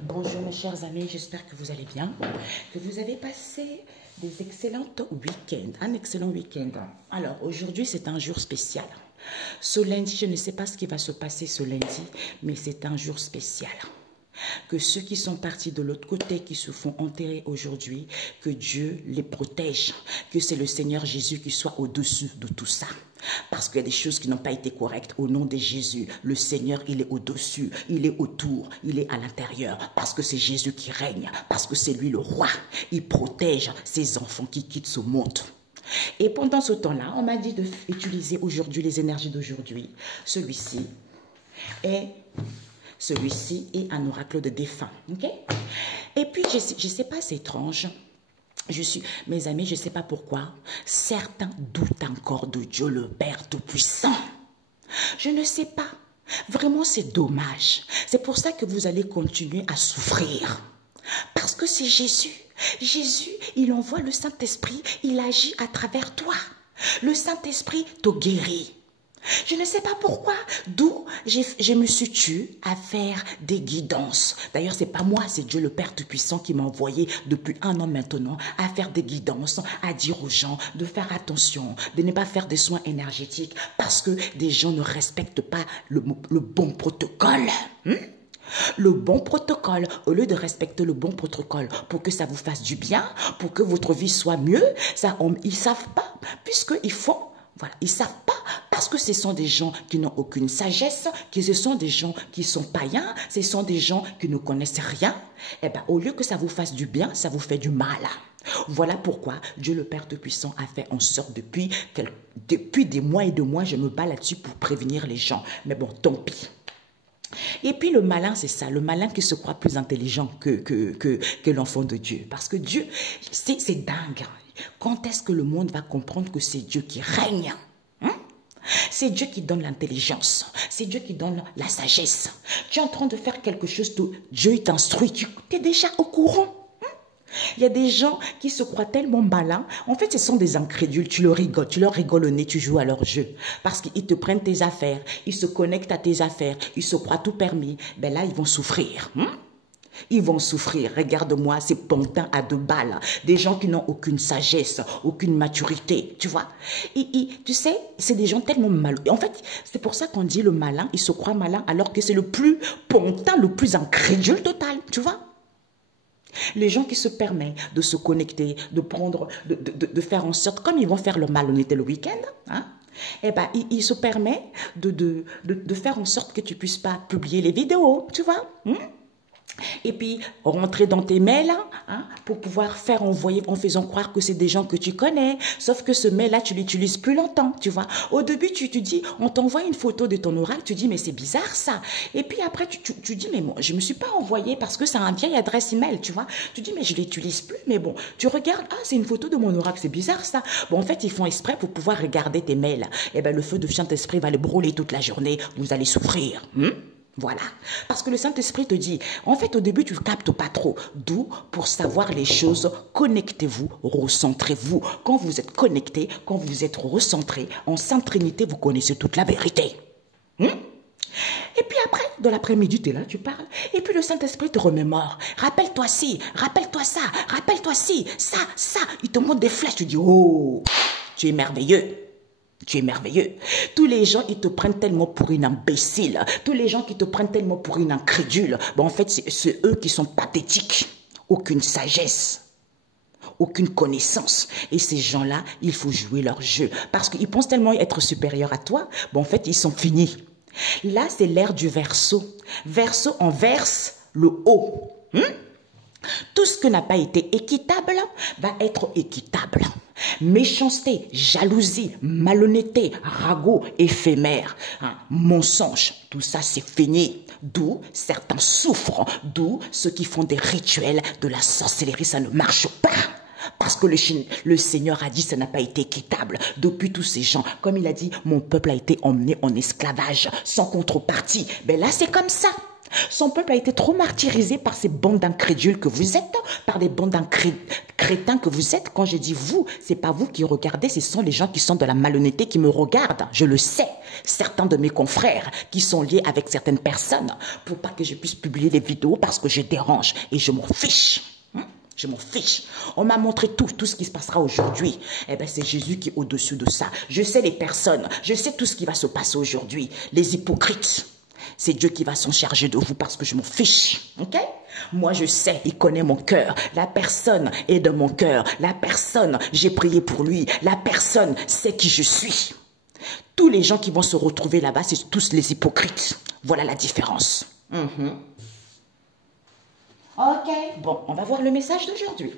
Bonjour mes chers amis, j'espère que vous allez bien, que vous avez passé des excellentes week-ends, un excellent week-end. Alors aujourd'hui c'est un jour spécial. Ce lundi, je ne sais pas ce qui va se passer ce lundi, mais c'est un jour spécial. Que ceux qui sont partis de l'autre côté, qui se font enterrer aujourd'hui, que Dieu les protège, que c'est le Seigneur Jésus qui soit au-dessus de tout ça. Parce qu'il y a des choses qui n'ont pas été correctes au nom de Jésus. Le Seigneur, il est au-dessus, il est autour, il est à l'intérieur. Parce que c'est Jésus qui règne, parce que c'est lui le roi. Il protège ses enfants qui quittent ce monde. Et pendant ce temps-là, on m'a dit d'utiliser aujourd'hui les énergies d'aujourd'hui. Celui-ci est un oracle de défunt. Okay? Et puis, je sais pas, c'est étrange. Mes amis, je ne sais pas pourquoi, certains doutent encore de Dieu le Père Tout-Puissant. Je ne sais pas. Vraiment, c'est dommage. C'est pour ça que vous allez continuer à souffrir. Parce que c'est Jésus. Jésus, il envoie le Saint-Esprit, il agit à travers toi. Le Saint-Esprit te guérit. Je ne sais pas pourquoi, d'où je me suis tue à faire des guidances. D'ailleurs, c'est pas moi, c'est Dieu le Père Tout-Puissant qui m'a envoyé depuis 1 an maintenant à faire des guidances, à dire aux gens de faire attention, de ne pas faire des soins énergétiques parce que des gens ne respectent pas le bon protocole. Le bon protocole, au lieu de respecter le bon protocole pour que ça vous fasse du bien, pour que votre vie soit mieux, ils savent pas, puisqu'ils font. Voilà, ils ne savent pas parce que ce sont des gens qui n'ont aucune sagesse, que ce sont des gens qui sont païens, ce sont des gens qui ne connaissent rien. Eh bien, au lieu que ça vous fasse du bien, ça vous fait du mal. Voilà pourquoi Dieu le Père Tout-Puissant a fait en sorte depuis des mois et des mois, je me bats là-dessus pour prévenir les gens. Mais bon, tant pis. Et puis le malin, c'est ça, le malin qui se croit plus intelligent que l'enfant de Dieu. Parce que Dieu, c'est dingue. Quand est-ce que le monde va comprendre que c'est Dieu qui règne? C'est Dieu qui donne l'intelligence. C'est Dieu qui donne la sagesse. Tu es en train de faire quelque chose, Dieu t'instruit, tu es déjà au courant. Il y a des gens qui se croient tellement malins. En fait, ce sont des incrédules. Tu leur rigoles au nez, tu joues à leur jeu. Parce qu'ils te prennent tes affaires, ils se connectent à tes affaires, ils se croient tout permis. Ben là, ils vont souffrir. Ils vont souffrir. Regarde-moi ces pantins à 2 balles. Des gens qui n'ont aucune sagesse, aucune maturité, tu vois. Tu sais, c'est des gens tellement malins. En fait, c'est pour ça qu'on dit le malin, il se croit malin alors que c'est le plus pantin, le plus incrédule total, tu vois. Les gens qui se permettent de se connecter, de faire en sorte, comme ils vont faire le malhonnêteté le week-end, eh ben, ils se permettent de faire en sorte que tu ne puisses pas publier les vidéos, tu vois. Et puis, rentrer dans tes mails pour pouvoir faire envoyer en faisant croire que c'est des gens que tu connais. Sauf que ce mail-là, tu l'utilises plus longtemps, tu vois. Au début, tu te dis, on t'envoie une photo de ton oracle, tu dis, mais c'est bizarre ça. Et puis après, tu dis, mais moi, je ne me suis pas envoyé parce que c'est un vieil adresse email, tu vois. Tu dis, mais je ne l'utilise plus, mais bon. Tu regardes, c'est une photo de mon oracle, c'est bizarre ça. Bon, en fait, ils font exprès pour pouvoir regarder tes mails. Et bien, le feu de Saint-Esprit va les brûler toute la journée. Vous allez souffrir. Voilà. Parce que le Saint-Esprit te dit, en fait, au début, tu ne captes pas trop. D'où, pour savoir les choses, connectez-vous, recentrez-vous. Quand vous êtes connecté, quand vous êtes recentré, en Sainte Trinité, vous connaissez toute la vérité. Et puis après, dans l'après-midi, tu es là, tu parles. Et puis le Saint-Esprit te remémore. Rappelle-toi ci, rappelle-toi ça, rappelle-toi ci, ça. Il te montre des flèches. Tu dis, oh, tu es merveilleux. Tu es merveilleux. Tous les gens, ils te prennent tellement pour une imbécile. Tous les gens qui te prennent tellement pour une incrédule. En fait, c'est eux qui sont pathétiques. Aucune sagesse. Aucune connaissance. Et ces gens-là, il faut jouer leur jeu. Parce qu'ils pensent tellement être supérieurs à toi. En fait, ils sont finis. Là, c'est l'ère du Verseau. Verseau, on verse le haut. Tout ce qui n'a pas été équitable va être équitable. Méchanceté, jalousie, malhonnêteté, ragot, éphémère, mensonge, tout ça c'est fini. D'où certains souffrent, d'où ceux qui font des rituels de la sorcellerie, ça ne marche pas. Parce que le Seigneur a dit, ça n'a pas été équitable. Depuis tous ces gens, comme il a dit, mon peuple a été emmené en esclavage, sans contrepartie. Ben là, c'est comme ça. Son peuple a été trop martyrisé par ces bandes d'incrédules que vous êtes, par des bandes crétins que vous êtes. Quand je dis vous, c'est pas vous qui regardez, ce sont les gens qui sont de la malhonnêteté qui me regardent. Je le sais. Certains de mes confrères qui sont liés avec certaines personnes pour pas que je puisse publier des vidéos parce que je dérange et je m'en fiche. Je m'en fiche. On m'a montré tout ce qui se passera aujourd'hui. Eh bien, c'est Jésus qui est au-dessus de ça. Je sais les personnes, je sais tout ce qui va se passer aujourd'hui. Les hypocrites. C'est Dieu qui va s'en charger de vous parce que je m'en fiche. Ok? Moi, je sais, il connaît mon cœur. La personne est de mon cœur. La personne, j'ai prié pour lui. La personne sait qui je suis. Tous les gens qui vont se retrouver là-bas, c'est tous les hypocrites. Voilà la différence. Ok, bon, on va voir le message d'aujourd'hui.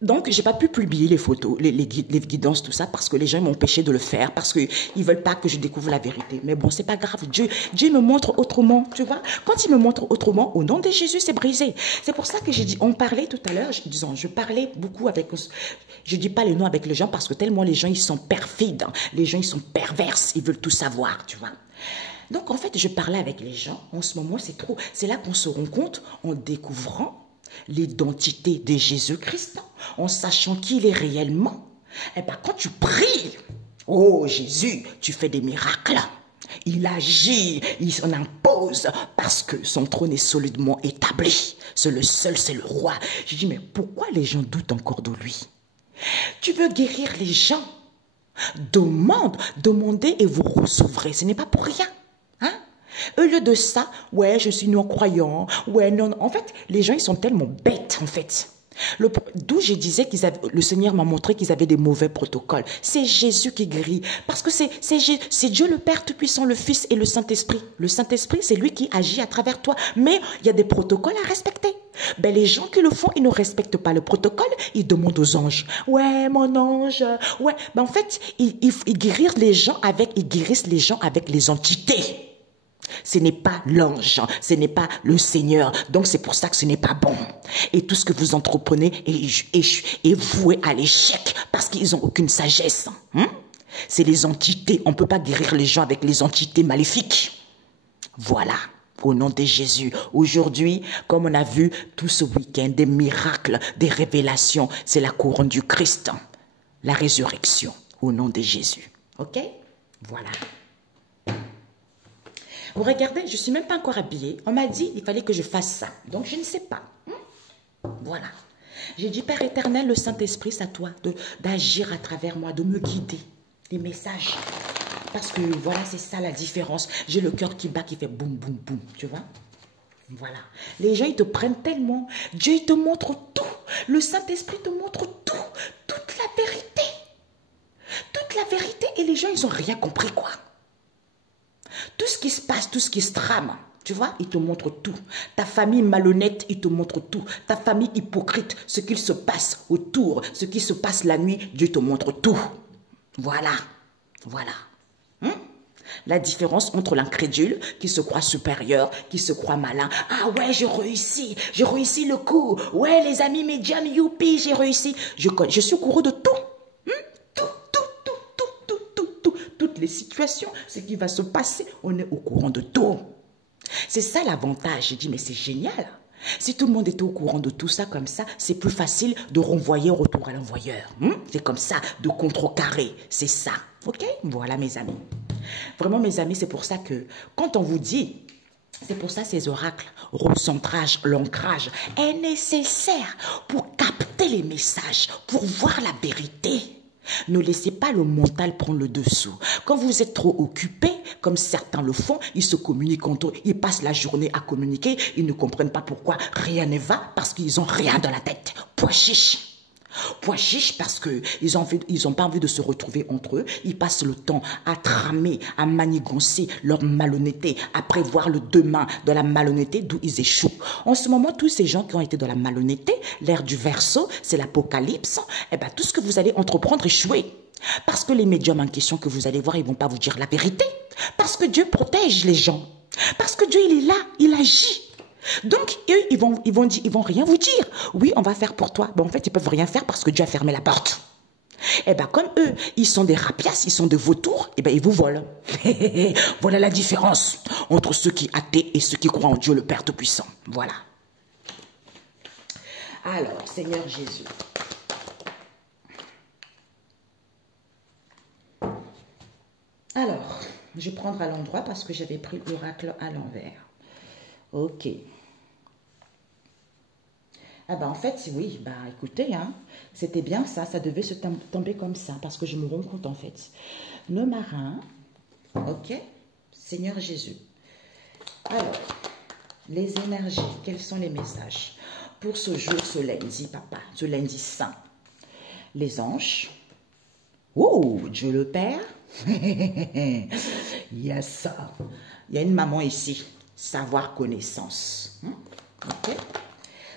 Donc, j'ai pas pu publier les photos, les guidances, tout ça, parce que les gens m'ont empêché de le faire, parce qu'ils veulent pas que je découvre la vérité. Mais bon, c'est pas grave. Dieu me montre autrement, tu vois. Quand il me montre autrement, au nom de Jésus, c'est brisé. C'est pour ça que j'ai dit, on parlait tout à l'heure, disons, je parlais beaucoup avec, je dis pas les noms avec les gens, parce que tellement les gens, ils sont perfides, hein. Les gens, ils sont perverses, ils veulent tout savoir, tu vois. Donc, en fait, je parlais avec les gens. En ce moment, c'est trop. C'est là qu'on se rend compte en découvrant l'identité de Jésus-Christ, en sachant qui il est réellement. Eh bien, quand tu pries, oh Jésus, tu fais des miracles. Il agit, il s'en impose parce que son trône est solidement établi. C'est le seul, c'est le roi. Je dis, mais pourquoi les gens doutent encore de lui? Tu veux guérir les gens? Demandez et vous recevrez. Ce n'est pas pour rien. Hein? Au lieu de ça, ouais, je suis non-croyant, ouais, non. En fait, les gens, ils sont tellement bêtes, en fait. D'où je disais le Seigneur m'a montré qu'ils avaient des mauvais protocoles. C'est Jésus qui guérit. Parce que c'est Dieu le Père Tout-Puissant, le Fils et le Saint-Esprit. Le Saint-Esprit, c'est lui qui agit à travers toi. Mais il y a des protocoles à respecter. Ben, les gens qui le font, ils ne respectent pas le protocole. Ils demandent aux anges. Ouais, mon ange. Ouais. Ben, en fait, ils guérissent les gens avec les entités. Ce n'est pas l'ange, ce n'est pas le Seigneur. Donc c'est pour ça que ce n'est pas bon. Et tout ce que vous entreprenez est voué à l'échec parce qu'ils n'ont aucune sagesse. C'est les entités. On ne peut pas guérir les gens avec les entités maléfiques. Voilà. Au nom de Jésus. Aujourd'hui, comme on a vu tout ce week-end, des miracles, des révélations, c'est la couronne du Christ. La résurrection. Au nom de Jésus. Ok? Voilà. Vous regardez, je ne suis même pas encore habillée. On m'a dit qu'il fallait que je fasse ça. Donc, je ne sais pas. Voilà. J'ai dit, Père éternel, le Saint-Esprit, c'est à toi d'agir à travers moi, de me guider. Les messages. Parce que, voilà, c'est ça la différence. J'ai le cœur qui bat, qui fait boum, boum, boum. Tu vois? Voilà. Les gens, ils te prennent tellement. Dieu, il te montre tout. Le Saint-Esprit te montre tout. Toute la vérité. Toute la vérité. Et les gens, ils n'ont rien compris, quoi. Tout ce qui se passe, tout ce qui se trame, tu vois, il te montre tout. Ta famille malhonnête, il te montre tout. Ta famille hypocrite, ce qu'il se passe autour, ce qui se passe la nuit, Dieu te montre tout. Voilà. Voilà. La différence entre l'incrédule qui se croit supérieur, qui se croit malin. Ah ouais, j'ai réussi le coup. Ouais, les amis médiums, youpi, j'ai réussi. Je suis au courant de tout. Toutes les situations, ce qui va se passer, on est au courant de tout. C'est ça l'avantage. J'ai dit, mais c'est génial. Si tout le monde était au courant de tout ça comme ça, c'est plus facile de renvoyer au retour à l'envoyeur. C'est comme ça, de contrecarrer. C'est ça. Ok? Voilà, mes amis. Vraiment, mes amis, c'est pour ça que quand on vous dit, c'est pour ça ces oracles, recentrage, l'ancrage, est nécessaire pour capter les messages, pour voir la vérité. Ne laissez pas le mental prendre le dessous. Quand vous êtes trop occupé, comme certains le font, ils se communiquent entre eux, ils passent la journée à communiquer, ils ne comprennent pas pourquoi rien ne va, parce qu'ils n'ont rien dans la tête. Point chiche. Point chiche parce qu'ils n'ont pas envie de se retrouver entre eux. Ils passent le temps à tramer, à manigancer leur malhonnêteté, à prévoir le demain de la malhonnêteté d'où ils échouent. En ce moment, tous ces gens qui ont été dans la malhonnêteté, l'ère du Verseau, c'est l'apocalypse, eh ben, tout ce que vous allez entreprendre échouer. Parce que les médiums en question que vous allez voir, ils ne vont pas vous dire la vérité. Parce que Dieu protège les gens. Parce que Dieu, il est là, il agit. Donc, eux, ils vont rien vous dire. Oui, on va faire pour toi. Bon, en fait, ils peuvent rien faire parce que Dieu a fermé la porte. Eh bien, comme eux, ils sont des rapiaces, ils sont des vautours, eh bien, ils vous volent. Voilà la différence entre ceux qui athées et ceux qui croient en Dieu le Père Tout-Puissant. Voilà. Alors, Seigneur Jésus. Alors, je vais prendre à l'endroit parce que j'avais pris l'oracle à l'envers. Ok. Ah ben en fait, oui, bah écoutez, hein, c'était bien ça, ça devait se tomber comme ça, parce que je me rends compte en fait. Le marin, ok, Seigneur Jésus. Alors, les énergies, quels sont les messages pour ce jour, ce lundi, papa, ce lundi saint? Les anges, oh, Dieu le Père, il y a ça, il y a une maman ici, savoir connaissance, ok.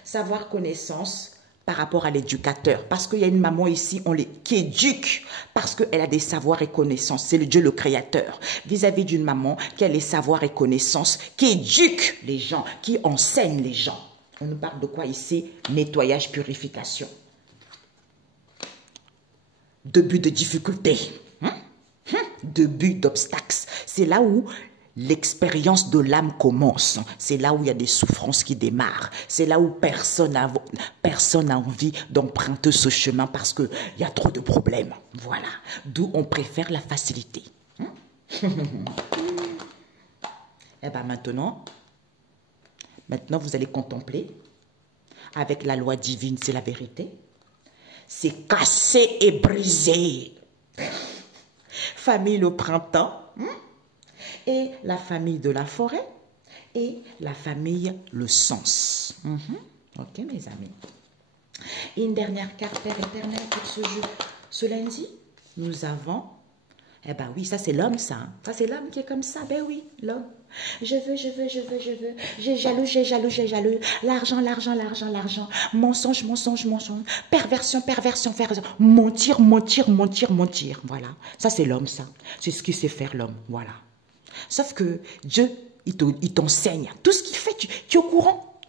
Savoir connaissance par rapport à l'éducateur. Parce qu'il y a une maman ici qui éduque parce qu'elle a des savoirs et connaissances. C'est le Dieu le Créateur. Vis-à-vis d'une maman qui a les savoirs et connaissances, qui éduque les gens, qui enseigne les gens. On nous parle de quoi ici? Nettoyage, purification. Début de difficultés. Début d'obstacles. C'est là où l'expérience de l'âme commence. C'est là où il y a des souffrances qui démarrent. C'est là où personne n'a envie d'emprunter ce chemin parce qu'il y a trop de problèmes. Voilà. D'où on préfère la facilité. Eh bien maintenant, vous allez contempler avec la loi divine, c'est la vérité. C'est cassé et brisé. Famille le printemps. Et la famille de la forêt et la famille le sens. Ok, mes amis. Et une dernière carte Père éternel pour ce jour. Ce lundi, nous avons... Eh ben oui, ça c'est l'homme, ça. Ça c'est l'homme qui est comme ça. Ben oui, l'homme. Je veux. J'ai jaloux. L'argent. Mensonge. Perversion. Mentir. Voilà. Ça c'est l'homme, ça. C'est ce qu'il sait faire, l'homme. Voilà. Sauf que Dieu, il t'enseigne. Tout ce qu'il fait, tu es au courant.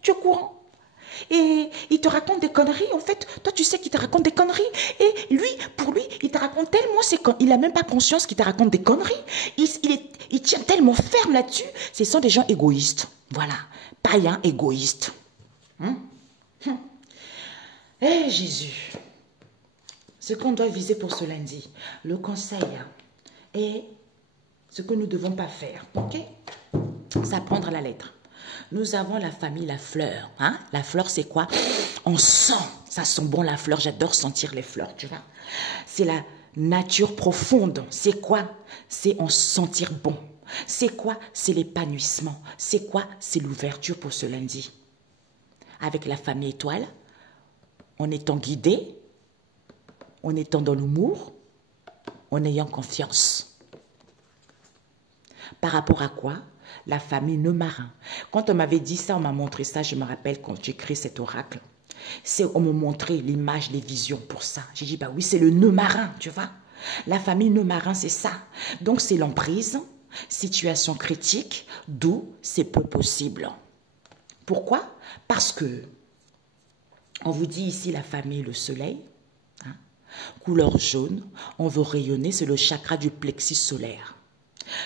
Et il te raconte des conneries. En fait, toi, tu sais qu'il te raconte des conneries. Et lui, pour lui, il te raconte tellement... Il n'a même pas conscience qu'il te raconte des conneries. Il tient tellement ferme là-dessus. Ce sont des gens égoïstes. Voilà. Païens égoïstes. Eh, Jésus. Ce qu'on doit viser pour ce lundi, le conseil est... ce que nous ne devons pas faire, ok? Ça prendre à la lettre. Nous avons la famille la fleur. Hein? La fleur, c'est quoi? On sent, ça sent bon la fleur. J'adore sentir les fleurs, tu vois. C'est la nature profonde. C'est quoi? C'est en sentir bon. C'est quoi? C'est l'épanouissement. C'est quoi? C'est l'ouverture pour ce lundi. Avec la famille étoile, en étant guidé, en étant dans l'humour, en ayant confiance. Par rapport à quoi? La famille nœud marin. Quand on m'avait dit ça, on m'a montré ça, je me rappelle quand j'ai créé cet oracle. On me montrait l'image, les visions pour ça. J'ai dit, bah oui, c'est le nœud marin, tu vois. La famille nœud marin, c'est ça. Donc c'est l'emprise, situation critique, d'où c'est peu possible. Pourquoi? Parce que, on vous dit ici la famille, le soleil, hein, couleur jaune, on veut rayonner, c'est le chakra du plexus solaire.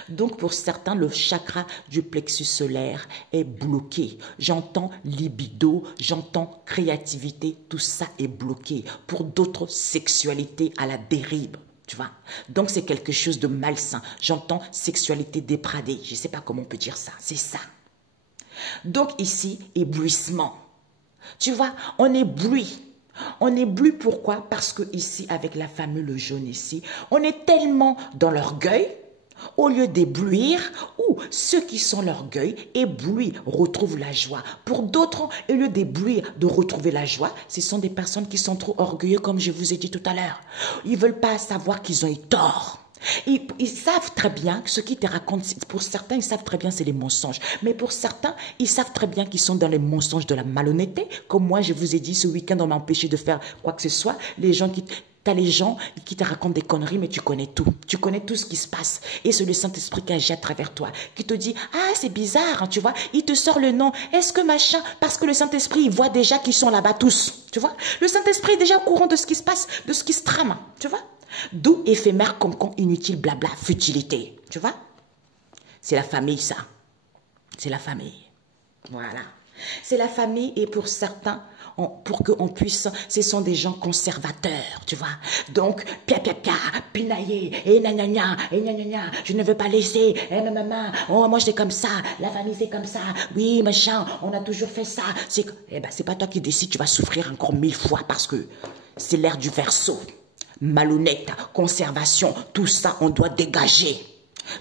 Donc, pour certains, le chakra du plexus solaire est bloqué. J'entends libido, j'entends créativité, tout ça est bloqué. Pour d'autres, sexualité à la dérive, tu vois. Donc, c'est quelque chose de malsain. J'entends sexualité dépradée. Je ne sais pas comment on peut dire ça. C'est ça. Donc, ici, éblouissement. Tu vois, on éblouit. On éblouit pourquoi? Parce que ici, avec la famille le jaune ici, on est tellement dans l'orgueil. Au lieu d'éblouir, ou ceux qui sont l'orgueil, éblouis, retrouvent la joie. Pour d'autres, au lieu d'éblouir, de retrouver la joie, ce sont des personnes qui sont trop orgueilleux, comme je vous ai dit tout à l'heure. Ils ne veulent pas savoir qu'ils ont eu tort. Ils savent très bien ce qu'ils te racontent. Pour certains, ils savent très bien c'est les mensonges. Mais pour certains, ils savent très bien qu'ils sont dans les mensonges de la malhonnêteté. Comme moi, je vous ai dit, ce week-end, on m'a empêché de faire quoi que ce soit. Les gens qui... T'as les gens qui te racontent des conneries, mais tu connais tout. Tu connais tout ce qui se passe. Et c'est le Saint-Esprit qui agit à travers toi, qui te dit, ah, c'est bizarre, hein, tu vois. Il te sort le nom. Est-ce que machin? Parce que le Saint-Esprit, il voit déjà qu'ils sont là-bas tous. Tu vois, le Saint-Esprit est déjà au courant de ce qui se passe, de ce qui se trame. Tu vois, d'où éphémère, comme con, inutile, blabla, futilité. Tu vois, c'est la famille, ça. C'est la famille. Voilà. C'est la famille et pour certains, pour qu'on puisse, ce sont des gens conservateurs, tu vois. Donc, pia, pinaillé, et gna, je ne veux pas laisser, maman, oh, moi j'étais comme ça, la famille c'est comme ça, oui, machin, on a toujours fait ça. Eh ben, c'est pas toi qui décides, tu vas souffrir encore 1000 fois parce que c'est l'ère du Verseau. Malhonnête, conservation, tout ça, on doit dégager.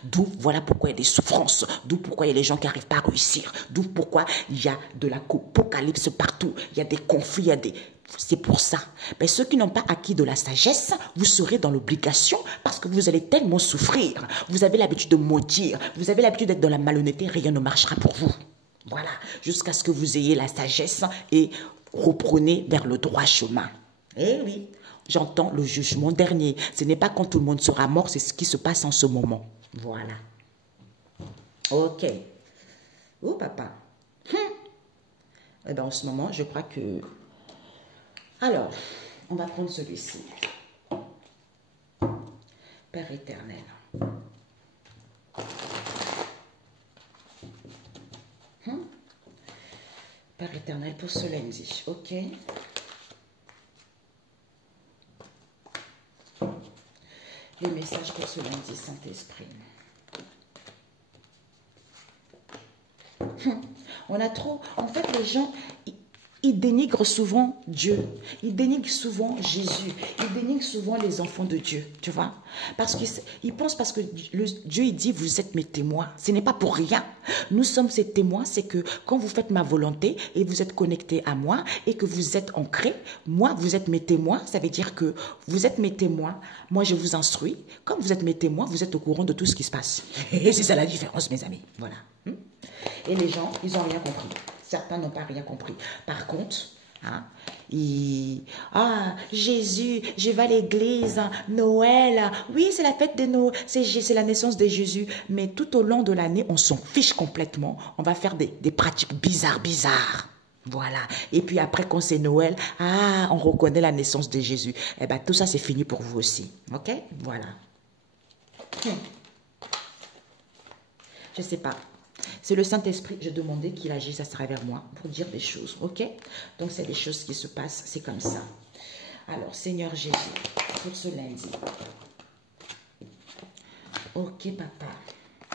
D'où, voilà pourquoi il y a des souffrances, d'où pourquoi il y a les gens qui n'arrivent pas à réussir, d'où pourquoi il y a de l'apocalypse partout, il y a des conflits, il y a des... C'est pour ça. Mais ceux qui n'ont pas acquis de la sagesse, vous serez dans l'obligation parce que vous allez tellement souffrir. Vous avez l'habitude de maudire, vous avez l'habitude d'être dans la malhonnêteté, rien ne marchera pour vous. Voilà, jusqu'à ce que vous ayez la sagesse et reprenez vers le droit chemin. Eh oui, j'entends le jugement dernier. Ce n'est pas quand tout le monde sera mort, c'est ce qui se passe en ce moment. Voilà. Ok. Oh, papa. Eh bien, en ce moment, je crois que... Alors, on va prendre celui-ci. Père éternel. Père éternel, pour ce lundi. Ok. Les messages pour ce lundi, Saint-Esprit. On a trop... En fait, les gens, ils dénigrent souvent Dieu. Ils dénigrent souvent Jésus. Ils dénigrent souvent les enfants de Dieu. Tu vois? Parce qu'ils pensent parce que Dieu, il dit, vous êtes mes témoins. Ce n'est pas pour rien. Nous sommes ces témoins. C'est que quand vous faites ma volonté et vous êtes connectés à moi et que vous êtes ancrés, moi, vous êtes mes témoins. Ça veut dire que vous êtes mes témoins. Moi, je vous instruis. Comme vous êtes mes témoins, vous êtes au courant de tout ce qui se passe. Et c'est ça la différence, mes amis. Voilà. Et les gens, ils n'ont rien compris. Certains n'ont pas rien compris. Par contre, hein, Jésus, je vais à l'église, Noël, oui, c'est la fête de Noël, c'est la naissance de Jésus. Mais tout au long de l'année, on s'en fiche complètement. On va faire des pratiques bizarres. Voilà. Et puis après, quand c'est Noël, on reconnaît la naissance de Jésus. Eh bien, tout ça, c'est fini pour vous aussi. OK? Voilà. Je ne sais pas. C'est le Saint-Esprit, je demandais qu'il agisse à travers moi pour dire des choses, ok? Donc, c'est des choses qui se passent, c'est comme ça. Alors, Seigneur Jésus, pour ce lundi. Ok, papa.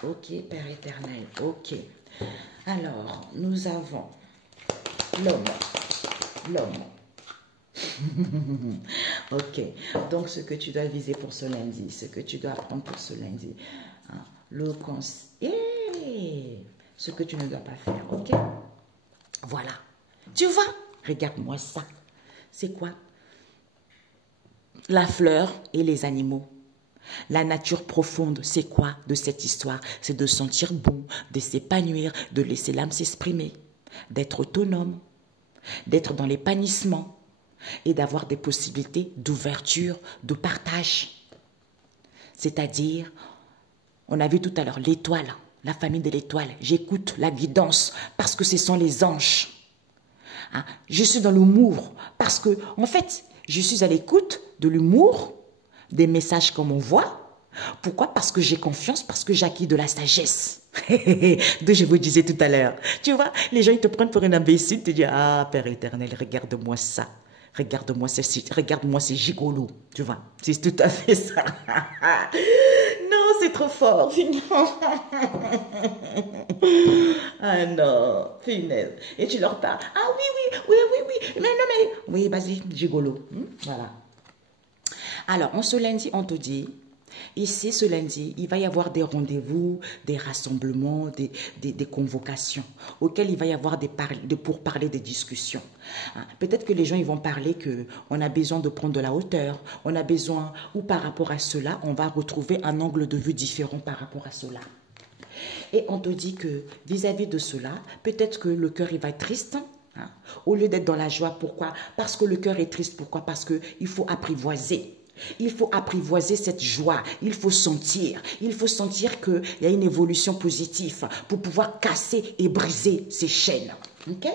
Ok, Père éternel. Ok. Alors, nous avons l'homme. Ok. Donc, ce que tu dois viser pour ce lundi, ce que tu dois apprendre pour ce lundi. Hein, le conseil. Ce que tu ne dois pas faire, ok? Voilà. Tu vois? Regarde-moi ça. C'est quoi? La fleur et les animaux. La nature profonde, c'est quoi de cette histoire? C'est de sentir bon, de s'épanouir, de laisser l'âme s'exprimer, d'être autonome, d'être dans l'épanouissement et d'avoir des possibilités d'ouverture, de partage. C'est-à-dire, on a vu tout à l'heure l'étoile. La famille de l'étoile, j'écoute la guidance parce que ce sont les anges. Hein? Je suis dans l'humour parce que, en fait, je suis à l'écoute de l'humour, des messages qu'on m'envoie. Pourquoi? Parce que j'ai confiance, parce que j'ai acquis de la sagesse. D'où je vous disais tout à l'heure. Tu vois, les gens ils te prennent pour une imbécile, te disent, ah, Père éternel, regarde-moi ça. Regarde-moi, c'est gigolo. Tu vois, c'est tout à fait ça. Non, c'est trop fort. Ah non, punaise. Et tu leur parles. Ah oui. Mais non, mais... Oui, vas-y, gigolo. Voilà. Alors, en ce lundi, on te dit... Ici, ce lundi, il va y avoir des rendez-vous, des rassemblements, des convocations auxquels il va y avoir pour parler des discussions. Peut-être que les gens ils vont parler qu'on a besoin de prendre de la hauteur, on a besoin, ou par rapport à cela, on va retrouver un angle de vue différent par rapport à cela. Et on te dit que vis-à-vis de cela, peut-être que le cœur il va être triste, au lieu d'être dans la joie. Pourquoi? Parce que le cœur est triste. Pourquoi? Parce qu'il faut apprivoiser. Il faut apprivoiser cette joie, il faut sentir qu'il y a une évolution positive pour pouvoir casser et briser ces chaînes. Ok?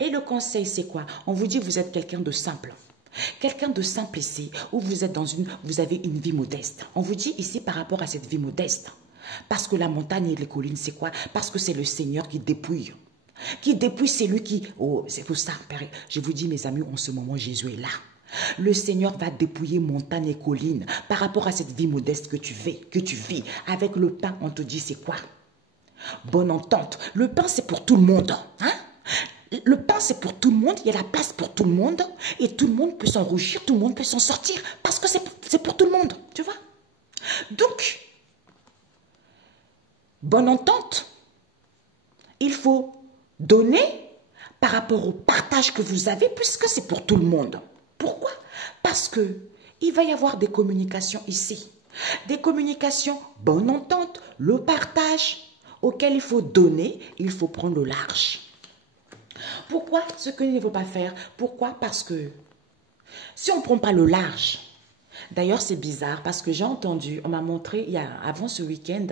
Et le conseil, c'est quoi? On vous dit vous êtes quelqu'un de simple. Quelqu'un de simple ici, où vous êtes vous avez une vie modeste. On vous dit ici par rapport à cette vie modeste. Parce que la montagne et les collines, c'est quoi? Parce que c'est le Seigneur qui dépouille. Qui dépouille, c'est lui qui... Oh, c'est pour ça, Père. Je vous dis, mes amis, en ce moment, Jésus est là. Le Seigneur va dépouiller montagne et collines par rapport à cette vie modeste que tu vis. Avec le pain, on te dit, c'est quoi? Bonne entente. Le pain, c'est pour tout le monde. Hein? Le pain, c'est pour tout le monde. Il y a la place pour tout le monde. Et tout le monde peut s'en rougir. Tout le monde peut s'en sortir. Parce que c'est pour tout le monde. Tu vois? Donc, bonne entente. Il faut donner par rapport au partage que vous avez puisque c'est pour tout le monde. Pourquoi? Parce que il va y avoir des communications ici. Des communications, bonne entente, le partage auquel il faut donner, il faut prendre le large. Pourquoi ce qu'il ne faut pas faire? Pourquoi? Parce que si on ne prend pas le large, d'ailleurs c'est bizarre parce que j'ai entendu, on m'a montré avant ce week-end,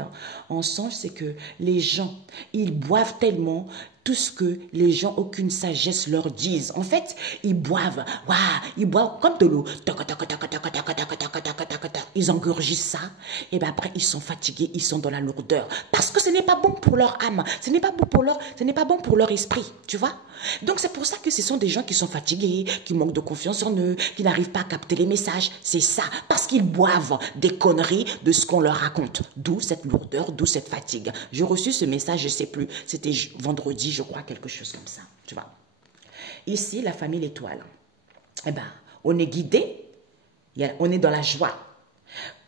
on songe, c'est que les gens, ils boivent tellement tout ce que les gens, aucune sagesse leur disent. En fait, ils boivent, waouh, ils boivent comme de l'eau. Ils engurgissent ça. Et bien après, ils sont fatigués, ils sont dans la lourdeur. Parce que ce n'est pas bon pour leur âme. Ce n'est pas bon pour leur esprit. Tu vois? Donc c'est pour ça que ce sont des gens qui sont fatigués, qui manquent de confiance en eux, qui n'arrivent pas à capter les messages. C'est ça. Parce qu'ils boivent des conneries de ce qu'on leur raconte. D'où cette lourdeur, d'où cette fatigue. J'ai reçu ce message, je ne sais plus. C'était vendredi, je crois, quelque chose comme ça, tu vois. Ici, la famille L'Étoile, eh ben, on est guidé, on est dans la joie.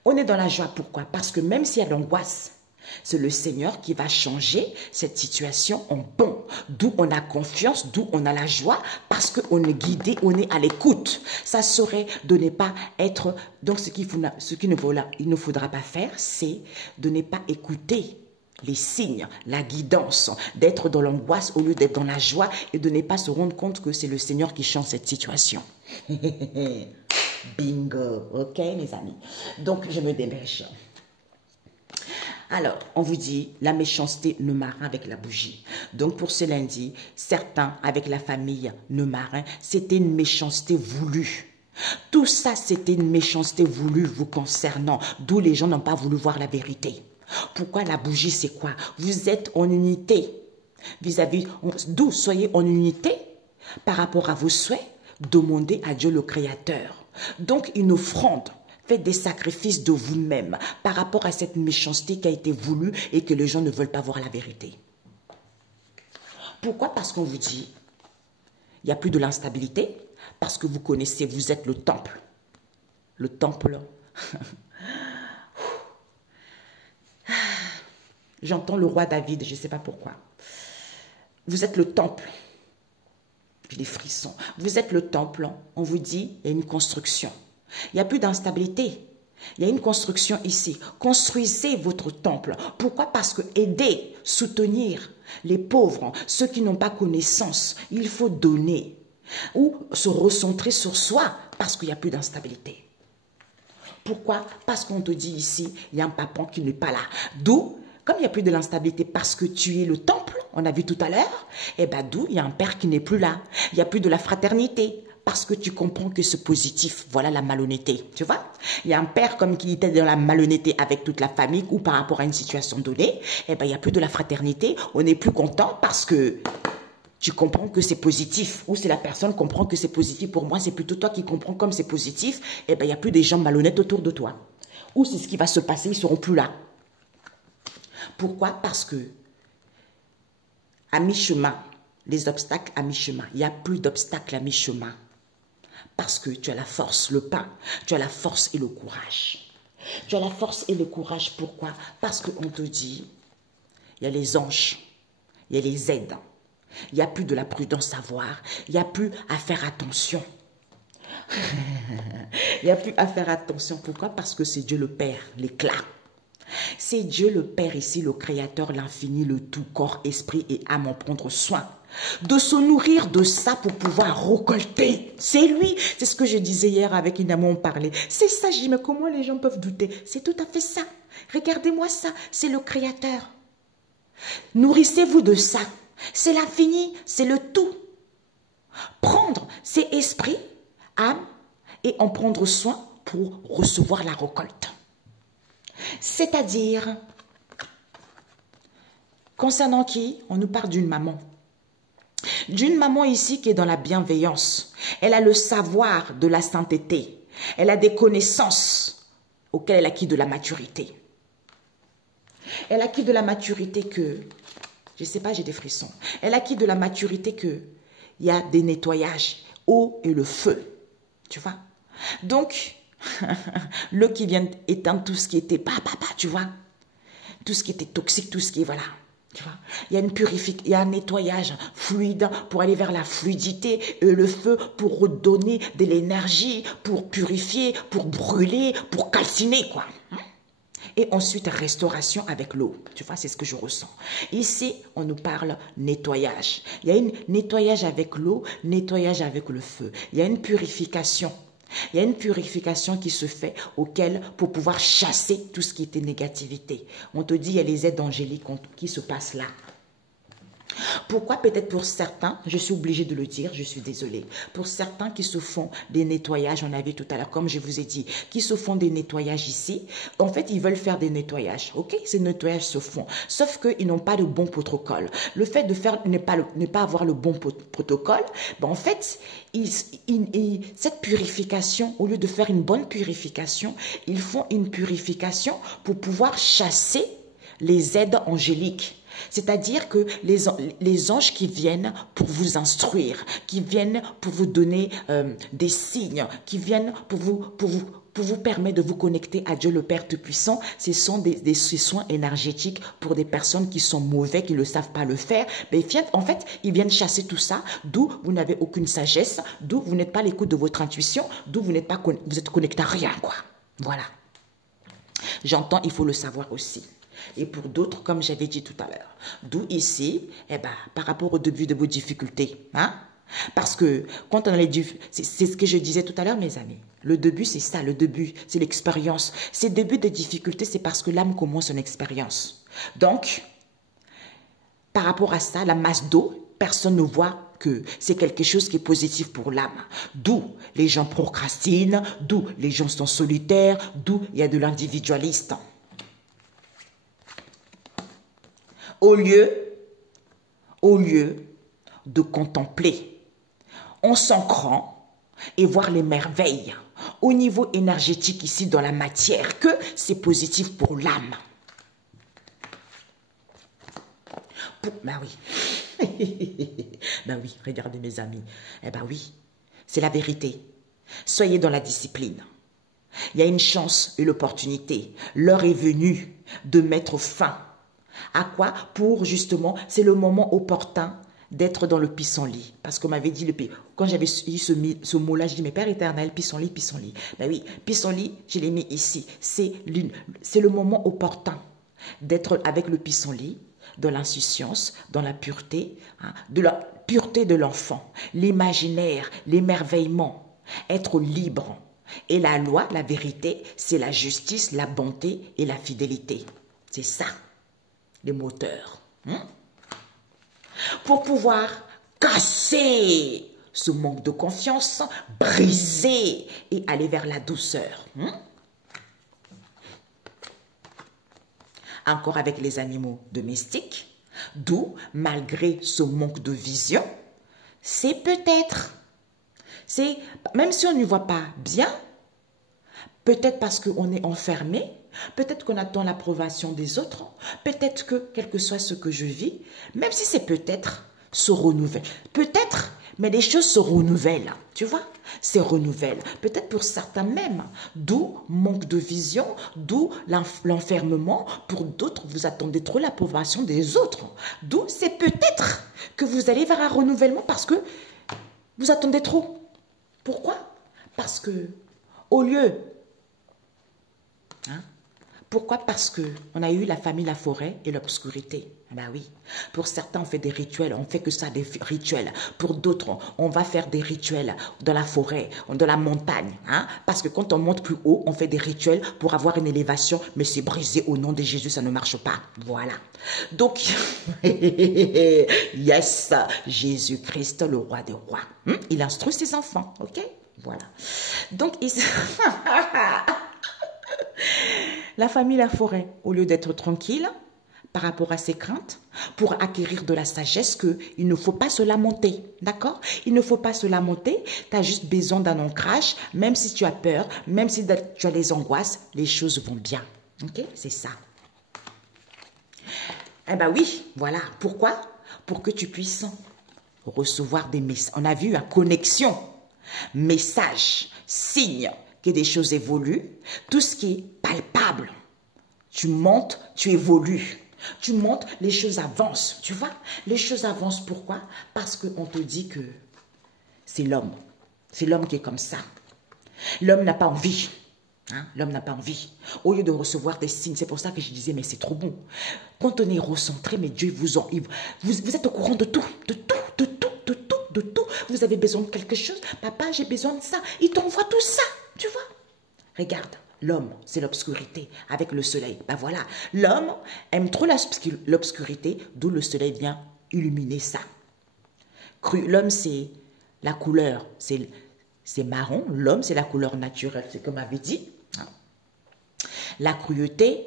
On est dans la joie, pourquoi? Parce que même s'il y a l'angoisse, c'est le Seigneur qui va changer cette situation en bon. D'où on a confiance, d'où on a la joie, parce qu'on est guidé, on est à l'écoute. Ça serait de ne pas être... Donc, il ne faudra pas faire, c'est de ne pas écouter les signes, la guidance, d'être dans l'angoisse au lieu d'être dans la joie et de ne pas se rendre compte que c'est le Seigneur qui change cette situation. Bingo, ok mes amis? Donc je me dépêche. Alors, on vous dit, la méchanceté ne marin avec la bougie. Donc pour ce lundi, certains avec la famille ne marin, c'était une méchanceté voulue. Tout ça, c'était une méchanceté voulue vous concernant, d'où les gens n'ont pas voulu voir la vérité. Pourquoi la bougie, c'est quoi? Vous êtes en unité vis-à-vis, d'où soyez en unité par rapport à vos souhaits, demandez à Dieu le Créateur. Donc une offrande, faites des sacrifices de vous-même par rapport à cette méchanceté qui a été voulue et que les gens ne veulent pas voir la vérité. Pourquoi? Parce qu'on vous dit, il n'y a plus de l'instabilité, parce que vous connaissez, vous êtes le temple. Le temple... J'entends le roi David, je ne sais pas pourquoi. Vous êtes le temple. J'ai des frissons. Vous êtes le temple. On vous dit, il y a une construction. Il n'y a plus d'instabilité. Il y a une construction ici. Construisez votre temple. Pourquoi? Parce que aider, soutenir les pauvres, ceux qui n'ont pas connaissance, il faut donner. Ou se recentrer sur soi parce qu'il n'y a plus d'instabilité. Pourquoi? Parce qu'on te dit ici, il y a un papa qui n'est pas là. D'où, comme il n'y a plus de l'instabilité parce que tu es le temple, on a vu tout à l'heure, et bien d'où il y a un père qui n'est plus là. Il n'y a plus de la fraternité parce que tu comprends que c'est positif. Voilà la malhonnêteté, tu vois. Il y a un père comme qui était dans la malhonnêteté avec toute la famille ou par rapport à une situation donnée, et bien il n'y a plus de la fraternité. On n'est plus content parce que tu comprends que c'est positif. Ou si la personne comprend que c'est positif, pour moi c'est plutôt toi qui comprends comme c'est positif, et bien il n'y a plus des gens malhonnêtes autour de toi. Ou c'est ce qui va se passer, ils ne seront plus là. Pourquoi? Parce que à mi-chemin, les obstacles à mi-chemin, il n'y a plus d'obstacles à mi-chemin. Parce que tu as la force, le pain, tu as la force et le courage. Tu as la force et le courage, pourquoi? Parce qu'on te dit, il y a les anges, il y a les aides, il n'y a plus de la prudence à voir, il n'y a plus à faire attention. Il n'y a plus à faire attention, pourquoi? Parce que c'est Dieu le Père, l'éclat. C'est Dieu le Père ici, le Créateur, l'infini, le tout, corps, esprit et âme en prendre soin. De se nourrir de ça pour pouvoir récolter. C'est lui. C'est ce que je disais hier avec une amie, on parlait. C'est ça, je dis, mais comment les gens peuvent douter? C'est tout à fait ça. Regardez-moi ça, c'est le Créateur. Nourrissez-vous de ça. C'est l'infini, c'est le tout. Prendre, c'est esprit, âme, et en prendre soin pour recevoir la récolte. C'est-à-dire, concernant qui? On nous parle d'une maman. D'une maman ici qui est dans la bienveillance. Elle a le savoir de la sainteté. Elle a des connaissances auxquelles elle a acquis de la maturité. Elle a acquis de la maturité que, je ne sais pas, j'ai des frissons. Elle a acquis de la maturité que il y a des nettoyages, eau et le feu. Tu vois? Donc, l'eau qui vient éteindre tout ce qui était tu vois? Tout ce qui était toxique, tout ce qui est, voilà. Tu vois? Il y a une purification, il y a un nettoyage fluide pour aller vers la fluidité, et le feu pour redonner de l'énergie, pour purifier, pour brûler, pour calciner, quoi. Et ensuite, restauration avec l'eau. Tu vois, c'est ce que je ressens. Ici, on nous parle nettoyage. Il y a un nettoyage avec l'eau, nettoyage avec le feu. Il y a une purification. Il y a une purification qui se fait pour pouvoir chasser tout ce qui était négativité. On te dit, il y a les aides angéliques qui se passent là. Pourquoi? Peut-être pour certains, je suis obligée de le dire, je suis désolée, pour certains qui se font des nettoyages, on a vu tout à l'heure, comme je vous ai dit, qui se font des nettoyages ici, en fait, ils veulent faire des nettoyages, ok? Ces nettoyages se font, sauf qu'ils n'ont pas de bon protocole. Le fait de faire, ne pas avoir le bon protocole, ben en fait, cette purification, au lieu de faire une bonne purification, ils font une purification pour pouvoir chasser les aides angéliques. C'est-à-dire que les anges qui viennent pour vous instruire, qui viennent pour vous donner des signes, qui viennent pour vous permettre de vous connecter à Dieu le Père Tout-Puissant, ce sont des soins énergétiques pour des personnes qui sont mauvais, qui ne savent pas le faire. Mais en fait, ils viennent chasser tout ça, d'où vous n'avez aucune sagesse, d'où vous n'êtes pas à l'écoute de votre intuition, d'où vous êtes connecté à rien, quoi. Voilà. J'entends, il faut le savoir aussi. Et pour d'autres, comme j'avais dit tout à l'heure, d'où ici, par rapport au début de vos difficultés, hein? Parce que quand on a c'est ce que je disais tout à l'heure, mes amis. Le début, c'est ça, le début, c'est l'expérience. Ces débuts de difficultés, c'est parce que l'âme commence une expérience. Donc, par rapport à ça, la masse d'eau, personne ne voit que c'est quelque chose qui est positif pour l'âme. D'où les gens procrastinent, d'où les gens sont solitaires, d'où il y a de l'individualiste. Au lieu de contempler, on s'ancrant et voir les merveilles au niveau énergétique ici dans la matière, que c'est positif pour l'âme. Ben oui, ben oui, regardez mes amis, ben oui, c'est la vérité. Soyez dans la discipline. Il y a une chance et l'opportunité. L'heure est venue de mettre fin. À quoi? Pour justement, c'est le moment opportun d'être dans le pissenlit. Parce qu'on m'avait dit, quand j'avais eu ce mot-là, je dis, mais Père éternel, pissenlit, pissenlit. Ben oui, pissenlit, je l'ai mis ici. C'est le moment opportun d'être avec le pissenlit, dans l'insouciance, dans la pureté, hein, de la pureté de l'enfant, l'imaginaire, l'émerveillement, être libre. Et la loi, la vérité, c'est la justice, la bonté et la fidélité. C'est ça. Les moteurs. Pour pouvoir casser ce manque de confiance, briser et aller vers la douceur. Encore avec les animaux domestiques, d'où, malgré ce manque de vision, c'est peut-être, même si on ne voit pas bien, peut-être parce qu'on est enfermé, peut-être qu'on attend l'approbation des autres, peut-être que, quel que soit ce que je vis, même si c'est peut-être, se renouvelle. Peut-être, mais les choses se renouvellent, tu vois, se renouvellent. Peut-être pour certains même, d'où manque de vision, d'où l'enfermement. Pour d'autres, vous attendez trop l'approbation des autres. D'où c'est peut-être que vous allez vers un renouvellement parce que vous attendez trop. Pourquoi? Parce que, au lieu... Pourquoi? Parce que on a eu la famille, la forêt et l'obscurité. Ben oui. Pour certains, on fait des rituels. On fait que ça, des rituels. Pour d'autres, on va faire des rituels dans la forêt, dans la montagne. Hein? Parce que quand on monte plus haut, on fait des rituels pour avoir une élévation. Mais c'est brisé au nom de Jésus, ça ne marche pas. Voilà. Donc, yes, Jésus-Christ, le roi des rois. Il instruit ses enfants. OK? Voilà. Donc, la famille, la forêt, au lieu d'être tranquille par rapport à ses craintes, pour acquérir de la sagesse, qu'il ne faut pas se lamenter, d'accord? Il ne faut pas se lamenter, tu as juste besoin d'un ancrage, même si tu as peur, même si tu as les angoisses, les choses vont bien, ok? C'est ça. Eh ben oui, voilà. Pourquoi? Pour que tu puisses recevoir des messages. On a vu la connexion, message, signe, que des choses évoluent, tout ce qui est palpable. Tu montes, tu évolues. Tu montes, les choses avancent. Tu vois, les choses avancent. Pourquoi? Parce qu'on te dit que c'est l'homme. C'est l'homme qui est comme ça. L'homme n'a pas envie. Hein? L'homme n'a pas envie. Au lieu de recevoir des signes, c'est pour ça que je disais, mais c'est trop bon. Quand on est recentré, mais Dieu vous en... Vous êtes au courant de tout, de tout, de tout, de tout, de tout. Vous avez besoin de quelque chose. Papa, j'ai besoin de ça. Il t'envoie tout ça. Tu vois? Regarde, l'homme, c'est l'obscurité avec le soleil. Ben voilà, l'homme aime trop l'obscurité, d'où le soleil vient illuminer ça. L'homme, c'est la couleur, c'est marron. L'homme, c'est la couleur naturelle, c'est comme avait dit. La cruauté,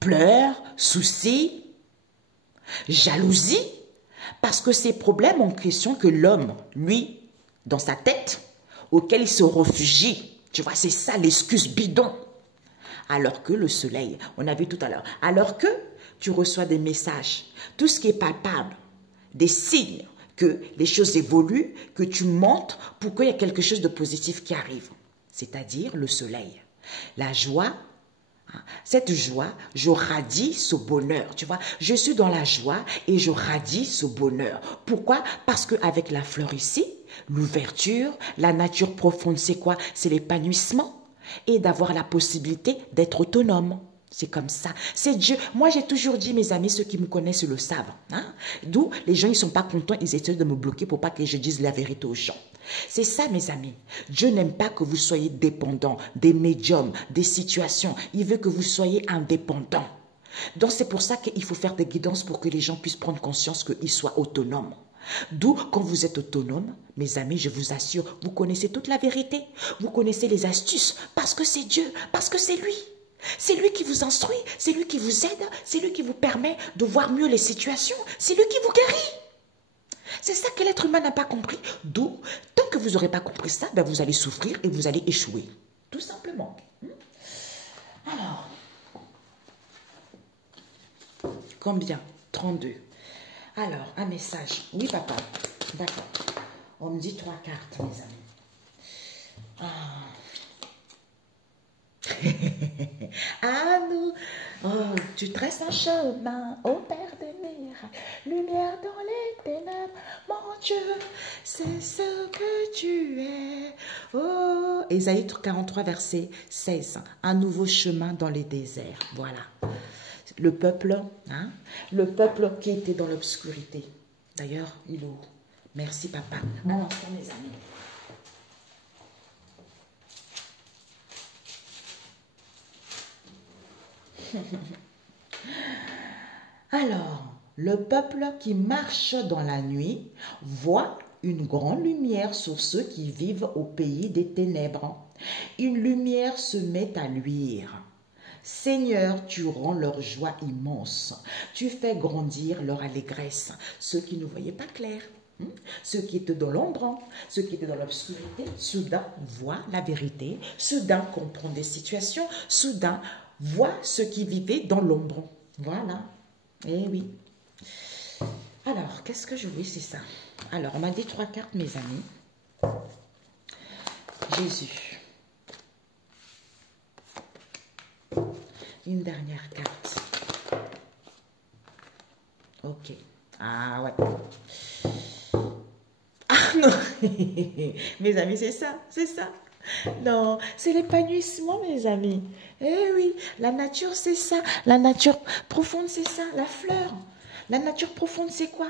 pleurs, soucis, jalousie, parce que ces problèmes en question que l'homme, lui, dans sa tête, auquel il se réfugie. Tu vois, c'est ça l'excuse bidon. Alors que le soleil, on a vu tout à l'heure, alors que tu reçois des messages, tout ce qui est palpable, des signes que les choses évoluent, que tu montes pour qu'il y ait quelque chose de positif qui arrive. C'est-à-dire le soleil. La joie, cette joie, je radie ce bonheur. Tu vois, je suis dans la joie et je radie ce bonheur. Pourquoi? Parce qu'avec la fleur ici, l'ouverture, la nature profonde, c'est quoi? C'est l'épanouissement et d'avoir la possibilité d'être autonome. C'est comme ça. C'est Dieu. Moi, j'ai toujours dit, mes amis, ceux qui me connaissent le savent. Hein? D'où les gens, ils ne sont pas contents, ils essaient de me bloquer pour pas que je dise la vérité aux gens. C'est ça, mes amis. Dieu n'aime pas que vous soyez dépendants des médiums, des situations. Il veut que vous soyez indépendants. Donc, c'est pour ça qu'il faut faire des guidances pour que les gens puissent prendre conscience qu'ils soient autonomes. D'où, quand vous êtes autonome, mes amis, je vous assure, vous connaissez toute la vérité. Vous connaissez les astuces parce que c'est Dieu, parce que c'est lui. C'est lui qui vous instruit, c'est lui qui vous aide, c'est lui qui vous permet de voir mieux les situations, c'est lui qui vous guérit. C'est ça que l'être humain n'a pas compris. D'où, tant que vous n'aurez pas compris ça, ben vous allez souffrir et vous allez échouer. Tout simplement. Alors, combien? 32. Alors, un message. Oui, papa. D'accord. On me dit 3 cartes, mes amis. À nous, oh, tu traces un chemin au Père des miracles, lumière dans les ténèbres, mon Dieu, c'est ce que tu es. Oh, Ésaïe 43, verset 16, un nouveau chemin dans les déserts. Voilà, le peuple qui était dans l'obscurité. D'ailleurs, il est où? Merci, papa. Un instant, mes amis. Alors, le peuple qui marche dans la nuit voit une grande lumière sur ceux qui vivent au pays des ténèbres. Une lumière se met à luire. Seigneur, tu rends leur joie immense. Tu fais grandir leur allégresse. Ceux qui ne voyaient pas clair, ceux qui étaient dans l'ombre, ceux qui étaient dans l'obscurité, soudain voient la vérité, soudain comprennent des situations, soudain voient ceux qui vivaient dans l'ombre. Voilà. Eh oui. Alors, qu'est-ce que je voulais? C'est ça. Alors, on m'a dit 3 cartes, mes amis. Jésus. Une dernière carte. Ok. Ah ouais. Ah non. Mes amis, c'est ça, c'est ça. Non, c'est l'épanouissement, mes amis. Eh oui, la nature, c'est ça. La nature profonde, c'est ça. La fleur. La nature profonde, c'est quoi?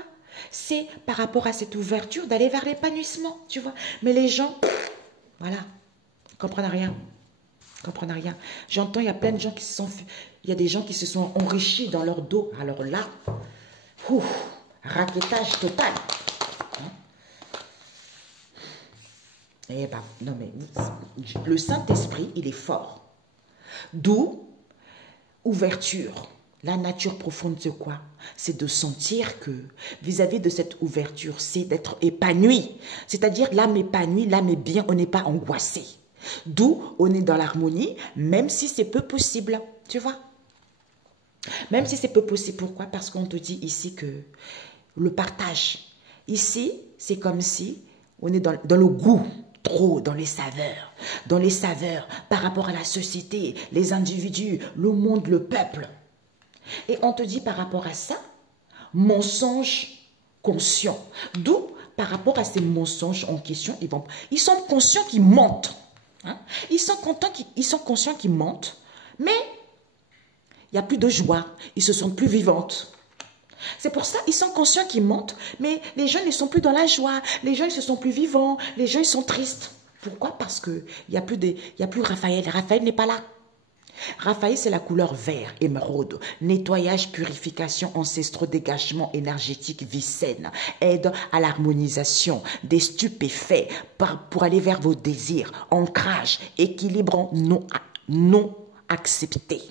C'est par rapport à cette ouverture d'aller vers l'épanouissement, tu vois. Mais les gens, voilà, ils comprennent rien. Ils comprennent rien. J'entends, il y a plein de gens qui se sont... Il y a des gens qui se sont enrichis dans leur dos. Alors là, ouf, raquettage total. Eh ben, non mais, le Saint-Esprit, il est fort. D'où, ouverture. La nature profonde, c'est quoi? C'est de sentir que, vis-à-vis de cette ouverture, c'est d'être épanoui. C'est-à-dire, l'âme épanouie, l'âme est bien, on n'est pas angoissé. D'où, on est dans l'harmonie, même si c'est peu possible, tu vois? Même si c'est peu possible, pourquoi? Parce qu'on te dit ici que le partage, ici, c'est comme si on est dans le goût. Trop dans les saveurs par rapport à la société, les individus, le monde, le peuple. Et on te dit par rapport à ça, mensonge conscient. D'où, par rapport à ces mensonges en question, ils sont conscients qu'ils mentent. Hein? Ils sont conscients qu'ils mentent, mais il n'y a plus de joie, ils se sentent plus vivantes. C'est pour ça, ils sont conscients qu'ils mentent, mais les gens ne sont plus dans la joie, les gens ils se sont plus vivants, les gens ils sont tristes. Pourquoi? Parce qu'il n'y a plus Raphaël. Raphaël n'est pas là. Raphaël, c'est la couleur vert, émeraude, nettoyage, purification, ancestraux, dégagement énergétique, vie saine, aide à l'harmonisation des stupéfaits pour aller vers vos désirs, ancrage, équilibre non accepté.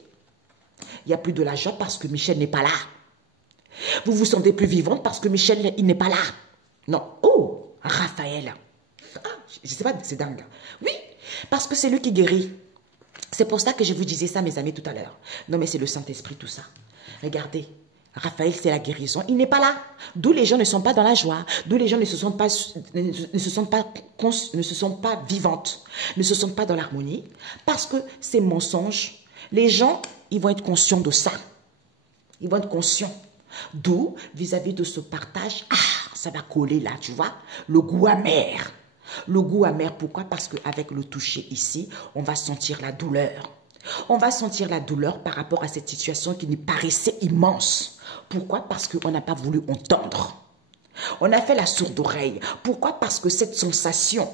Il n'y a plus de la joie parce que Michel n'est pas là. Vous vous sentez plus vivante parce que Michel, il n'est pas là. Non. Oh, Raphaël. Ah, je ne sais pas, c'est dingue. Oui, parce que c'est lui qui guérit. C'est pour ça que je vous disais ça, mes amis, tout à l'heure. Non, mais c'est le Saint-Esprit, tout ça. Regardez, Raphaël, c'est la guérison. Il n'est pas là. D'où les gens ne sont pas dans la joie. D'où les gens ne se sentent pas vivantes. Ne se sentent pas dans l'harmonie. Parce que ces mensonges, les gens, ils vont être conscients de ça. Ils vont être conscients. D'où, vis-à-vis de ce partage, ça va coller là, tu vois, le goût amer. Le goût amer, pourquoi? Parce qu'avec le toucher ici, on va sentir la douleur. On va sentir la douleur par rapport à cette situation qui nous paraissait immense. Pourquoi? Parce qu'on n'a pas voulu entendre. On a fait la sourde oreille. Pourquoi? Parce que cette sensation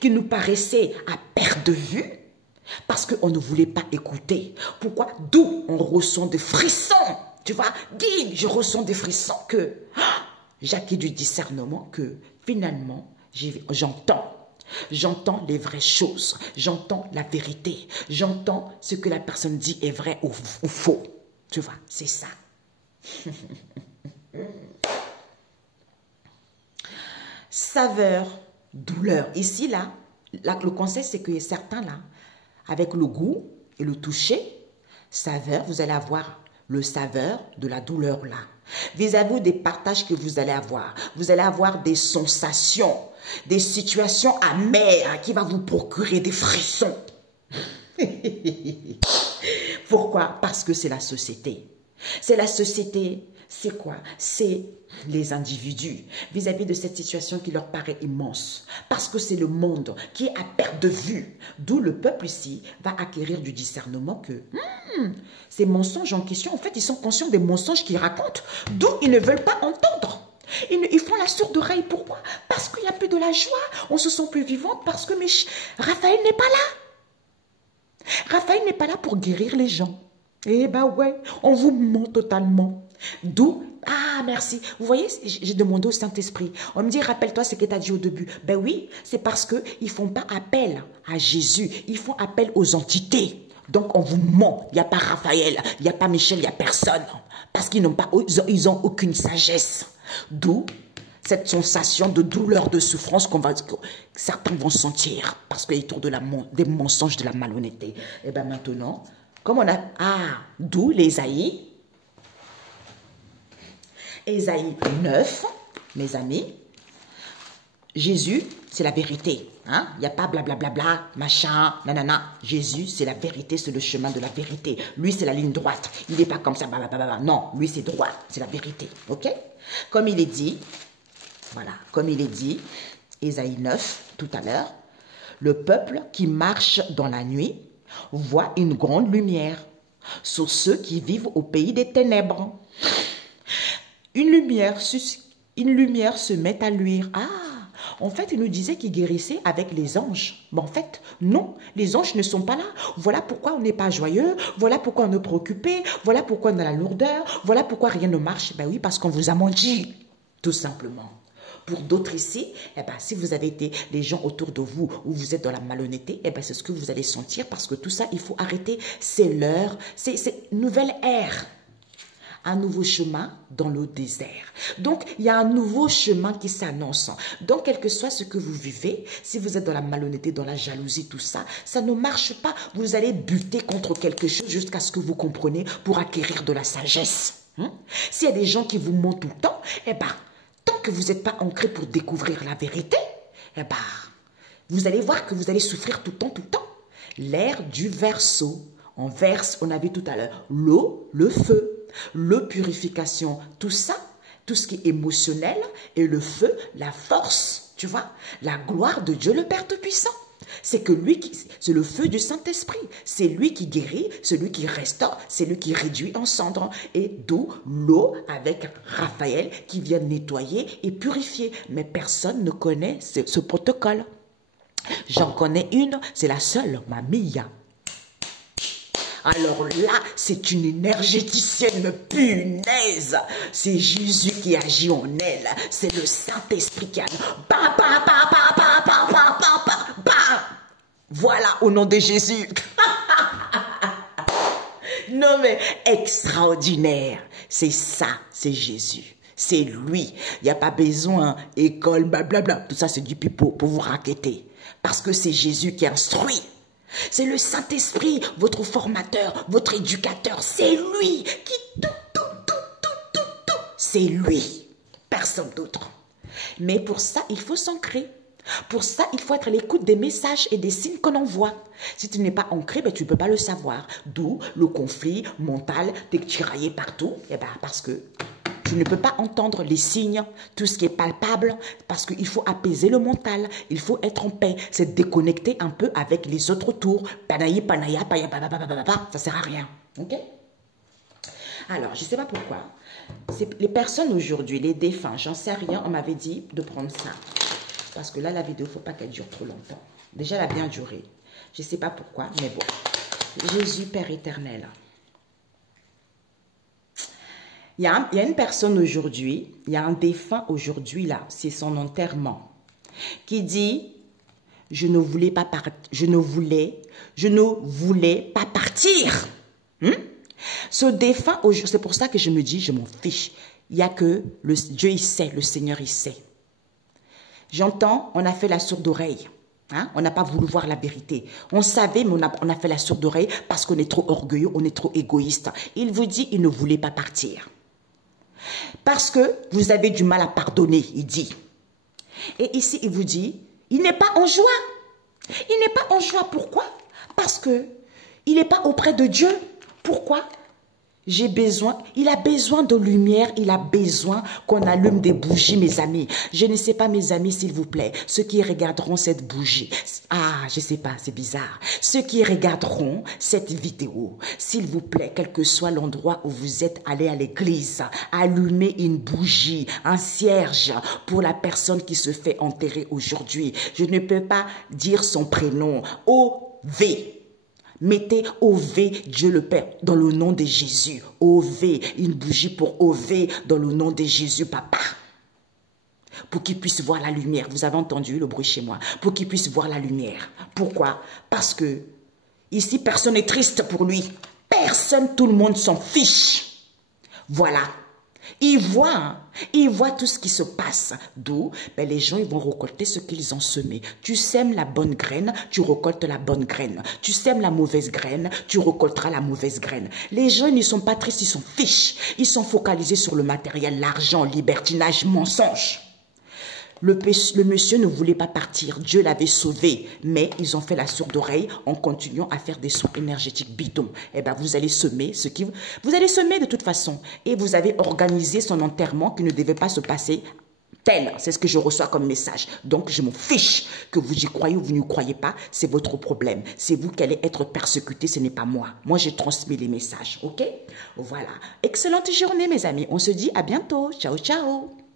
qui nous paraissait à perte de vue, parce qu'on ne voulait pas écouter. Pourquoi? D'où on ressent des frissons. Tu vois, dis, je ressens des frissons que j'acquis du discernement que finalement, j'entends les vraies choses, j'entends la vérité, j'entends ce que la personne dit est vrai ou faux. Tu vois, c'est ça. Saveur, douleur. Ici, là, le conseil, c'est que certains, là, avec le goût et le toucher, saveur, vous allez avoir le saveur de la douleur là. Vis-à-vis des partages que vous allez avoir des sensations, des situations amères qui vont vous procurer des frissons. Pourquoi? Parce que c'est la société. C'est la société, c'est quoi? C'est les individus vis-à-vis de cette situation qui leur paraît immense. Parce que c'est le monde qui est à perte de vue. D'où le peuple ici va acquérir du discernement que ces mensonges en question, en fait, ils sont conscients des mensonges qu'ils racontent. D'où ils ne veulent pas entendre. Ils font la sourde oreille. Pourquoi? Parce qu'il n'y a plus de la joie. On se sent plus vivante parce que Raphaël n'est pas là. Raphaël n'est pas là pour guérir les gens. Eh ben ouais, on vous ment totalement. D'où, merci. Vous voyez, j'ai demandé au Saint-Esprit. On me dit, rappelle-toi ce que tu as dit au début. Ben oui, c'est parce qu'ils ne font pas appel à Jésus. Ils font appel aux entités. Donc on vous ment. Il n'y a pas Raphaël, il n'y a pas Michel, il n'y a personne. Parce qu'ils n'ont pas, ils ont aucune sagesse. D'où cette sensation de douleur, de souffrance que certains vont sentir. Parce qu'il est autour des mensonges, de la malhonnêteté. Et bien maintenant, comme on a... d'où l'Ésaïe. Ésaïe 9, mes amis. Jésus, c'est la vérité. Hein? Il n'y a pas blablabla, machin, nanana. Jésus, c'est la vérité, c'est le chemin de la vérité. Lui, c'est la ligne droite. Il n'est pas comme ça, blablabla. Non, lui, c'est droit, c'est la vérité. Ok? Comme il est dit, voilà, comme il est dit, Ésaïe 9, tout à l'heure, Le peuple qui marche dans la nuit voit une grande lumière sur ceux qui vivent au pays des ténèbres. Une lumière se met à luire. Ah, en fait, il nous disait qu'il guérissait avec les anges. Mais en fait, non, les anges ne sont pas là. Voilà pourquoi on n'est pas joyeux, voilà pourquoi on est préoccupé, voilà pourquoi on a la lourdeur, voilà pourquoi rien ne marche. Ben oui, parce qu'on vous a menti, tout simplement. Pour d'autres ici, eh ben, si vous avez été les gens autour de vous où vous êtes dans la malhonnêteté, eh ben, c'est ce que vous allez sentir parce que tout ça, il faut arrêter. C'est l'heure, c'est une nouvelle ère. Un nouveau chemin dans le désert. Donc, il y a un nouveau chemin qui s'annonce. Donc, quel que soit ce que vous vivez, si vous êtes dans la malhonnêteté, dans la jalousie, tout ça, ça ne marche pas. Vous allez buter contre quelque chose jusqu'à ce que vous compreniez pour acquérir de la sagesse. S'il y a des gens qui vous mentent tout le temps, eh ben, tant que vous n'êtes pas ancré pour découvrir la vérité, eh ben, vous allez voir que vous allez souffrir tout le temps, tout le temps. L'ère du Verseau. En Verse, on a vu tout à l'heure l'eau, le feu. Le purification, tout ça, tout ce qui est émotionnel, et le feu, la force, tu vois, la gloire de Dieu le Père Tout-Puissant. C'est que lui, c'est le feu du Saint-Esprit. C'est lui qui guérit, celui qui restaure, c'est lui qui réduit en cendres. Et d'où l'eau avec Raphaël qui vient nettoyer et purifier. Mais personne ne connaît ce protocole. J'en connais une, c'est la seule, ma Mia. Alors là, c'est une énergéticienne, punaise. C'est Jésus qui agit en elle. C'est le Saint-Esprit qui agit. Bah, bah, bah, bah, bah, bah, bah, bah, bah, bah. Voilà, au nom de Jésus. Non mais, extraordinaire. C'est ça, c'est Jésus. C'est lui. Il n'y a pas besoin, école, blablabla. Tout ça, c'est du pipeau pour vous raqueter. Parce que c'est Jésus qui instruit. C'est le Saint-Esprit, votre formateur, votre éducateur. C'est lui qui tout. C'est lui. Personne d'autre. Mais pour ça, il faut s'ancrer. Pour ça, il faut être à l'écoute des messages et des signes qu'on envoie. Si tu n'es pas ancré, ben, tu ne peux pas le savoir. D'où le conflit mental, t'es tiraillé partout. Eh ben, parce que tu ne peux pas entendre les signes, tout ce qui est palpable, parce qu'il faut apaiser le mental, il faut être en paix, c'est déconnecter un peu avec les autres autour. Panaï, panaya, paya, ça sert à rien. Ok? Alors, je ne sais pas pourquoi. Les personnes aujourd'hui, les défunts, j'en sais rien, on m'avait dit de prendre ça. Parce que là, la vidéo, il ne faut pas qu'elle dure trop longtemps. Déjà, elle a bien duré. Je ne sais pas pourquoi, mais bon. Jésus, Père éternel. Il y a une personne aujourd'hui, il y a un défunt aujourd'hui là, c'est son enterrement, qui dit « Je ne voulais pas partir. Ce défunt, c'est pour ça que je me dis, je m'en fiche. Il n'y a que Dieu, il sait, le Seigneur, il sait. J'entends, on a fait la sourde oreille. Hein? On n'a pas voulu voir la vérité. On savait, mais on a fait la sourde oreille parce qu'on est trop orgueilleux, on est trop égoïste. Il vous dit, il ne voulait pas partir. Parce que vous avez du mal à pardonner, il dit. Et ici, il vous dit, il n'est pas en joie. Il n'est pas en joie. Pourquoi? Parce que il n'est pas auprès de Dieu. Pourquoi? Il a besoin de lumière, il a besoin qu'on allume des bougies, mes amis. Je ne sais pas, mes amis, s'il vous plaît, ceux qui regarderont cette bougie, je sais pas, c'est bizarre. Ceux qui regarderont cette vidéo, s'il vous plaît, quel que soit l'endroit où vous êtes allé à l'église, allumez une bougie, un cierge pour la personne qui se fait enterrer aujourd'hui. Je ne peux pas dire son prénom. O.V. Mettez OV, Dieu le Père, dans le nom de Jésus. OV, une bougie pour OV, dans le nom de Jésus, papa. Pour qu'il puisse voir la lumière. Vous avez entendu le bruit chez moi. Pour qu'il puisse voir la lumière. Pourquoi? Parce que ici, personne n'est triste pour lui. Personne, tout le monde s'en fiche. Voilà. Il voit tout ce qui se passe. D'où les gens ils vont récolter ce qu'ils ont semé. Tu sèmes la bonne graine, tu récoltes la bonne graine. Tu sèmes la mauvaise graine, tu récolteras la mauvaise graine. Les gens ils ne sont pas tristes, ils sont fiches. Ils sont focalisés sur le matériel, l'argent, libertinage, mensonge. Le monsieur ne voulait pas partir. Dieu l'avait sauvé. Mais ils ont fait la sourde oreille en continuant à faire des sons énergétiques bidons. Eh bien, vous allez semer vous allez semer de toute façon. Et vous avez organisé son enterrement qui ne devait pas se passer tel. C'est ce que je reçois comme message. Donc, je m'en fiche que vous y croyez ou vous n'y croyez pas. C'est votre problème. C'est vous qui allez être persécuté, ce n'est pas moi. Moi, j'ai transmis les messages, ok? Voilà. Excellente journée, mes amis. On se dit à bientôt. Ciao, ciao.